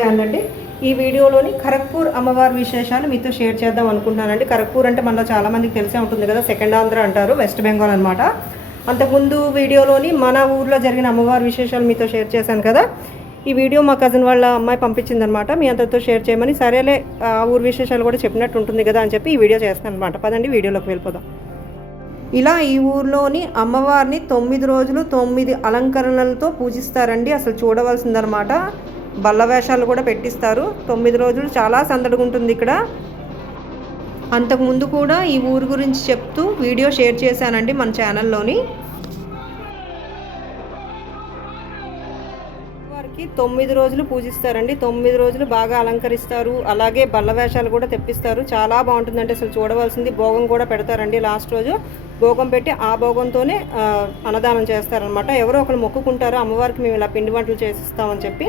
Channel అండి ఈ వీడియోలోని ఖరగ్పూర్ అమ్మవారి విశేషాలు మీతో షేర్ చేద్దాం అనుకుంటున్నానండి. ఖరగ్పూర్ అంటే మనలో చాలామందికి తెలిసే ఉంటుంది కదా సెకండ్ ఆంధ్ర అంటారు వెస్ట్ బెంగాల్ అనమాట అంతకుముందు వీడియోలోని మన ఊర్లో జరిగిన అమ్మవారి విశేషాలు మీతో షేర్ చేశాను కదా. ఈ వీడియో మా కజిన్ వాళ్ళ అమ్మాయి పంపించిందనమాట మీ అందరితో షేర్ చేయమని సరేలే ఆ ఊరి విశేషాలు కూడా చెప్పినట్టు ఉంటుంది కదా అని చెప్పి ఈ వీడియో చేస్తాను అనమాట పదండి వీడియోలోకి వెళ్ళిపోదాం. ఇలా ఈ ఊర్లోని అమ్మవారిని తొమ్మిది రోజులు తొమ్మిది అలంకరణలతో పూజిస్తారండి. అసలు చూడవలసిందనమాట బల్ల వేషాలు కూడా పెట్టిస్తారు. తొమ్మిది రోజులు చాలా సందడిగా ఉంటుంది ఇక్కడ. అంతకుముందు కూడా ఈ ఊరు గురించి చెప్తూ వీడియో షేర్ చేశానండి మన ఛానల్లోని. వారికి తొమ్మిది రోజులు పూజిస్తారండి. తొమ్మిది రోజులు బాగా అలంకరిస్తారు. అలాగే బల్ల వేషాలు కూడా తెప్పిస్తారు. చాలా బాగుంటుందంటే అసలు చూడవలసింది. భోగం కూడా పెడతారండి లాస్ట్ రోజు. భోగం పెట్టి ఆ భోగంతోనే అన్నదానం చేస్తారనమాట ఎవరో ఒకరు మొక్కుకుంటారు. అమ్మవారికి మేము ఇలా పిండి వంటలు చేసిస్తామని చెప్పి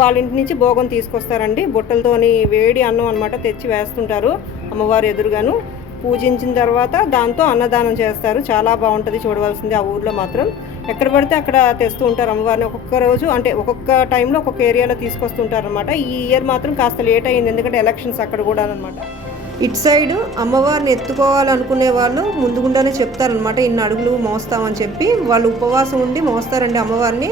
వాళ్ళ ఇంటి నుంచి భోగం తీసుకొస్తారండి. బుట్టలతోని వేడి అన్నం అనమాట తెచ్చి వేస్తుంటారు అమ్మవారు ఎదురుగాను. పూజించిన తర్వాత దాంతో అన్నదానం చేస్తారు. చాలా బాగుంటుంది చూడవలసింది ఆ ఊర్లో మాత్రం. ఎక్కడ పడితే అక్కడ తెస్తూ ఉంటారు అమ్మవారిని. ఒక్కొక్క రోజు అంటే ఒక్కొక్క టైంలో ఒక్కొక్క ఏరియాలో తీసుకొస్తుంటారు అనమాట ఈ ఇయర్ మాత్రం కాస్త లేట్ అయింది. ఎందుకంటే ఎలక్షన్స్ అక్కడ కూడా అనమాట ఇటు సైడ్ అమ్మవారిని ఎత్తుకోవాలనుకునే వాళ్ళు ముందుగుండానే చెప్తారనమాట ఇన్ని అడుగులు మోస్తామని చెప్పి వాళ్ళు ఉపవాసం ఉండి మోస్తారండి అమ్మవారిని.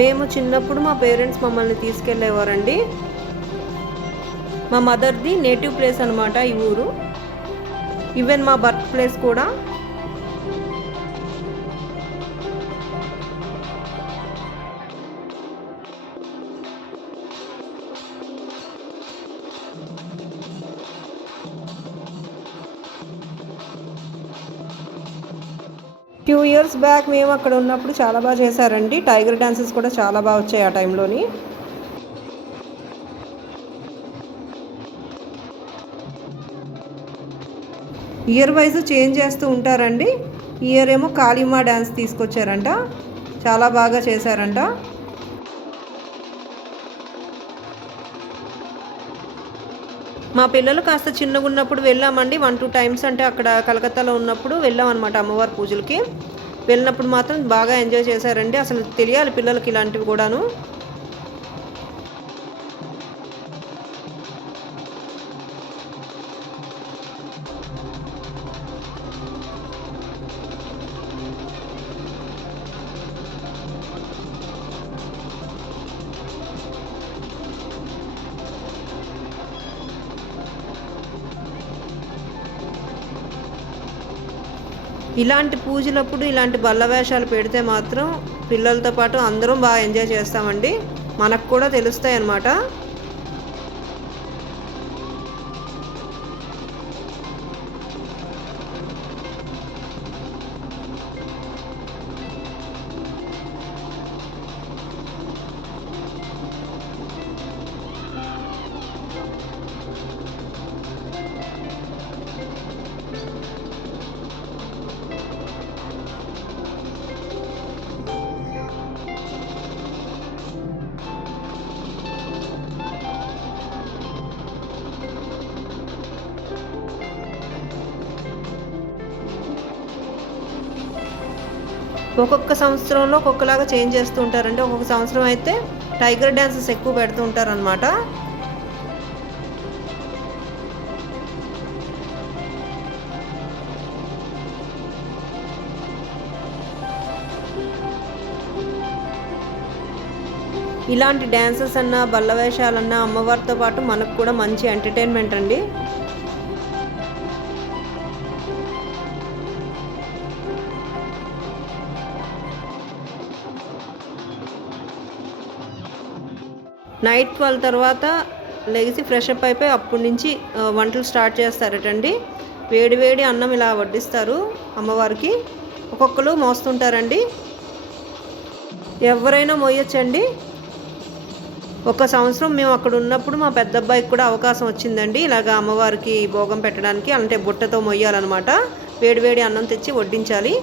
మేము చిన్నప్పుడు మా పేరెంట్స్ మమ్మల్ని తీసుకెళ్ళేవారండి మా మదర్ది నేటివ్ ప్లేస్ అనమాట ఈ ఊరు. ఈవెన్ మా బర్త్ ప్లేస్ కూడా. ఫ్యూ ఇయర్స్ బ్యాక్ మేము అక్కడ ఉన్నప్పుడు చాలా బాగా చేశారండి. టైగర్ డ్యాన్సెస్ కూడా చాలా బాగా వచ్చాయి ఆ టైంలోని ఇయర్ వైజ్ చేంజ్ చేస్తూ ఉంటారండి. ఇయర్ ఏమో కాళీమా డ్యాన్స్ తీసుకొచ్చారంట. చాలా బాగా చేశారంట. మా పిల్లలు కాస్త చిన్నగా ఉన్నప్పుడు వెళ్ళామండి. వన్ టూ టైమ్స్ అంటే అక్కడ కలకత్తాలో ఉన్నప్పుడు వెళ్ళామన్నమాట అమ్మవారి పూజలకి. వెళ్ళినప్పుడు మాత్రం బాగా ఎంజాయ్ చేశారండి. అసలు తెలియాలి పిల్లలకి ఇలాంటివి కూడాను. ఇలాంటి పూజలప్పుడు ఇలాంటి బల్ల వేషాలు పెడితే మాత్రం పిల్లలతో పాటు అందరం బాగా ఎంజాయ్ చేస్తామండి. మనకు కూడా తెలుస్తాయి అన్నమాట ఒక్కొక్క సంవత్సరంలో ఒక్కొక్కలాగా చేంజ్ చేస్తూ ఉంటారండి. ఒక్కొక్క సంవత్సరం అయితే టైగర్ డ్యాన్సెస్ ఎక్కువ పెడుతూ ఉంటారనమాట ఇలాంటి డ్యాన్సెస్ అన్నా బల్ల వేషాలన్నా అమ్మవారితో పాటు మనకు కూడా మంచి ఎంటర్టైన్మెంట్ అండి. నైట్ ట్వెల్వ్ తర్వాత లెగిసి ఫ్రెష్ అప్ అయిపోయి అప్పటి నుంచి వంటలు స్టార్ట్ చేస్తారటండి. వేడి వేడి అన్నం ఇలా వడ్డిస్తారు అమ్మవారికి. ఒక్కొక్కరు మోస్తుంటారండి. ఎవరైనా మోయొచ్చండి. ఒక సంవత్సరం మేము అక్కడ ఉన్నప్పుడు మా పెద్ద అబ్బాయికి కూడా అవకాశం వచ్చిందండి. ఇలాగ అమ్మవారికి భోగం పెట్టడానికి అంటే బుట్టతో మొయ్యాలన్నమాట. వేడివేడి అన్నం తెచ్చి వడ్డించాలి.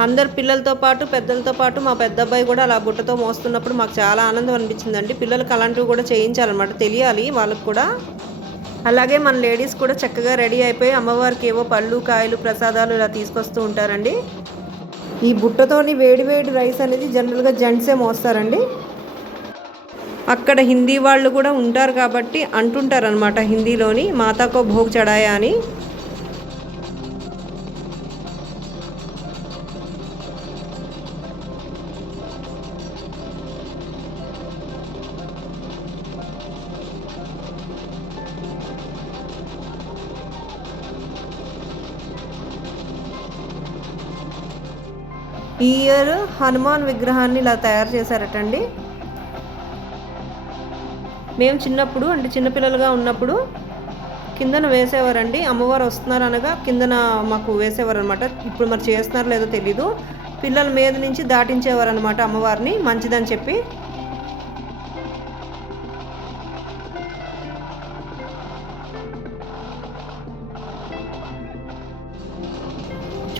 అందరు పిల్లలతో పాటు పెద్దలతో పాటు మా పెద్ద అబ్బాయి కూడా అలా బుట్టతో మోస్తున్నప్పుడు మాకు చాలా ఆనందం అనిపించిందండి. పిల్లలకు అలాంటివి కూడా చేయించాలన్నమాట. తెలియాలి వాళ్ళకు కూడా. అలాగే మన లేడీస్ కూడా చక్కగా రెడీ అయిపోయి అమ్మవారికి ఏవో పళ్ళు కాయలు ప్రసాదాలు ఇలా తీసుకొస్తూ ఉంటారండి. ఈ బుట్టతోని వేడి వేడి రైస్ అనేది జనరల్గా జెంట్సే మోస్తారండి. అక్కడ హిందీ వాళ్ళు కూడా ఉంటారు కాబట్టి అంటుంటారు అనమాట హిందీలోని మాతాకో భోగ్ చడాయా అని. ఈ ఇయర్ హనుమాన్ విగ్రహాన్ని ఇలా తయారు చేశారటండి. మేము చిన్నప్పుడు అంటే చిన్నపిల్లలుగా ఉన్నప్పుడు కిందన వేసేవారండి. అమ్మవారు వస్తున్నారు అనగా కిందన మాకు వేసేవారు అనమాట ఇప్పుడు మరి చేస్తున్నారో లేదో తెలీదు. పిల్లల మీద నుంచి దాటించేవారు అనమాట అమ్మవారిని. మంచిదని చెప్పి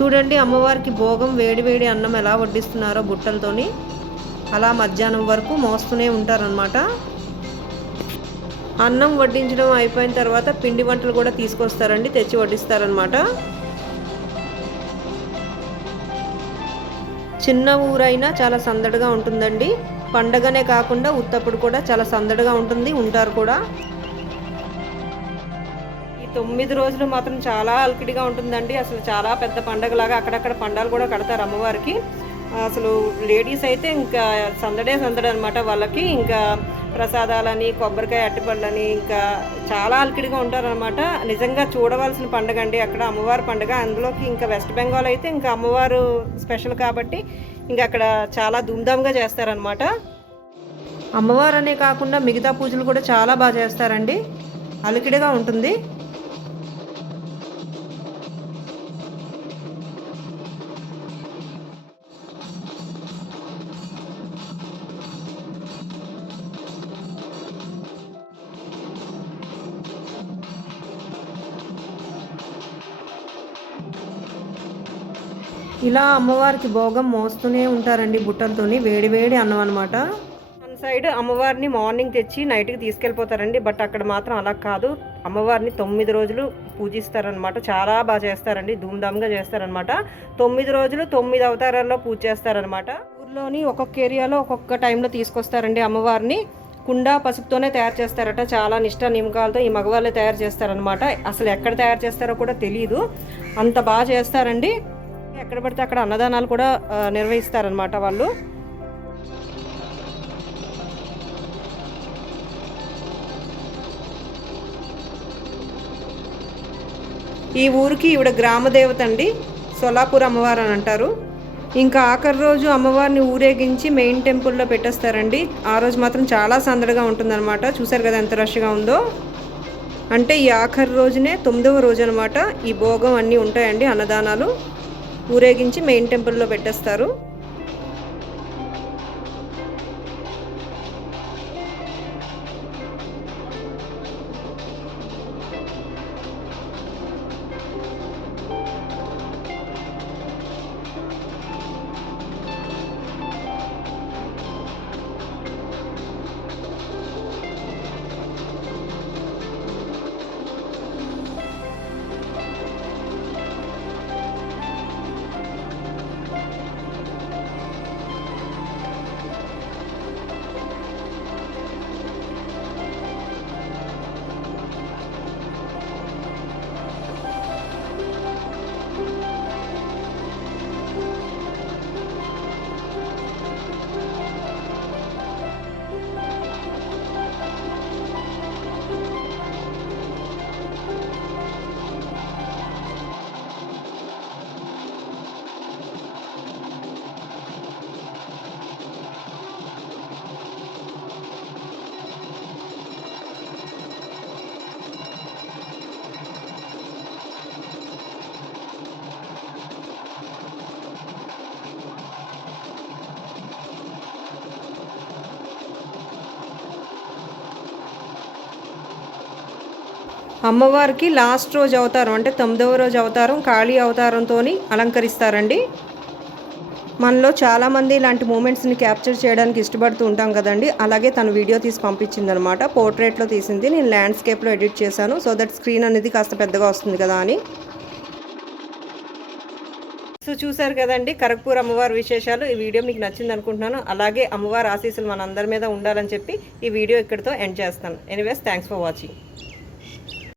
చూడండి అమ్మవారికి భోగం వేడి వేడి అన్నం ఎలా వడ్డిస్తున్నారో బుట్టలతోని. అలా మధ్యాహ్నం వరకు మోస్తూనే ఉంటారనమాట అన్నం వడ్డించడం అయిపోయిన తర్వాత పిండి వంటలు కూడా తీసుకొస్తారండి తెచ్చి వడ్డిస్తారనమాట చిన్న ఊరైనా చాలా సందడిగా ఉంటుందండి. పండగనే కాకుండా ఉత్తప్పుడు కూడా చాలా సందడిగా ఉంటుంది ఉంటారు కూడా. తొమ్మిది రోజులు మాత్రం చాలా అల్కిడిగా ఉంటుందండి. అసలు చాలా పెద్ద పండగలాగా అక్కడక్కడ పండాలు కూడా కడతారు అమ్మవారికి. అసలు లేడీస్ అయితే ఇంకా సందడే సందడి అనమాట వాళ్ళకి. ఇంకా ప్రసాదాలని కొబ్బరికాయ అట్టిపళ్ళని ఇంకా చాలా అల్కిడిగా ఉంటారనమాట నిజంగా చూడవలసిన పండుగ అండి అక్కడ అమ్మవారి పండుగ. అందులోకి ఇంకా వెస్ట్ బెంగాల్ అయితే ఇంకా అమ్మవారు స్పెషల్ కాబట్టి ఇంకా అక్కడ చాలా ధూమ్ధామ్గా చేస్తారనమాట అమ్మవారు అనే కాకుండా మిగతా పూజలు కూడా చాలా బాగా చేస్తారండి. అలికిడిగా ఉంటుంది. ఇలా అమ్మవారికి భోగం మోస్తూనే ఉంటారండి బుట్టలతోని వేడి వేడి అన్నం అనమాట వన్ సైడ్ అమ్మవారిని మార్నింగ్ తెచ్చి నైట్కి తీసుకెళ్ళిపోతారండి బట్ అక్కడ మాత్రం అలా కాదు. అమ్మవారిని తొమ్మిది రోజులు పూజిస్తారనమాట చాలా బాగా చేస్తారండి ధూమ్ధామ్గా చేస్తారనమాట తొమ్మిది రోజులు తొమ్మిది అవతారాల్లో పూజ చేస్తారనమాట ఊర్లోని ఒక్కొక్క ఏరియాలో ఒక్కొక్క టైంలో తీసుకొస్తారండి అమ్మవారిని. కుండ పసుపుతోనే తయారు చేస్తారట చాలా నిష్ట నియమకాలతో ఈ మగవాళ్ళే తయారు చేస్తారనమాట అసలు ఎక్కడ తయారు చేస్తారో కూడా తెలియదు అంత బాగా చేస్తారండి. ఎక్కడ పడితే అక్కడ అన్నదానాలు కూడా నిర్వహిస్తారనమాట వాళ్ళు. ఈ ఊరికి ఈవిడ గ్రామదేవత అండి సోలాపూర్ అమ్మవారు అని అంటారు. ఇంకా ఆఖరి రోజు అమ్మవారిని ఊరేగించి మెయిన్ టెంపుల్లో పెట్టేస్తారండి. ఆ రోజు మాత్రం చాలా సందడిగా ఉంటుందన్నమాట. చూసారు కదా ఎంత రష్గా ఉందో. అంటే ఈ ఆఖరి రోజునే తొమ్మిదవ రోజు అనమాట ఈ భోగం అన్నీ ఉంటాయండి అన్నదానాలు. ఊరేగించి మెయిన్ టెంపుల్లో పెట్టేస్తారు. అమ్మవారికి లాస్ట్ రోజు అవతారం అంటే తొమ్మిదవ రోజు అవతారం ఖాళీ అవతారంతో అలంకరిస్తారండి. మనలో చాలామంది ఇలాంటి మూమెంట్స్ని క్యాప్చర్ చేయడానికి ఇష్టపడుతూ ఉంటాం కదండి. అలాగే తను వీడియో తీసి పంపించిందనమాట. పోర్ట్రేట్లో తీసింది. నేను ల్యాండ్స్కేప్లో ఎడిట్ చేశాను. సో దట్ స్క్రీన్ అనేది కాస్త పెద్దగా వస్తుంది కదా అని. సో చూసారు కదండి కరక్పూర్ అమ్మవారి విశేషాలు. ఈ వీడియో మీకు నచ్చింది అనుకుంటున్నాను. అలాగే అమ్మవారి ఆశీస్సులు మనందరి మీద ఉండాలని చెప్పి ఈ వీడియో ఇక్కడితో ఎండ్ చేస్తాను. Anyways thanks for watching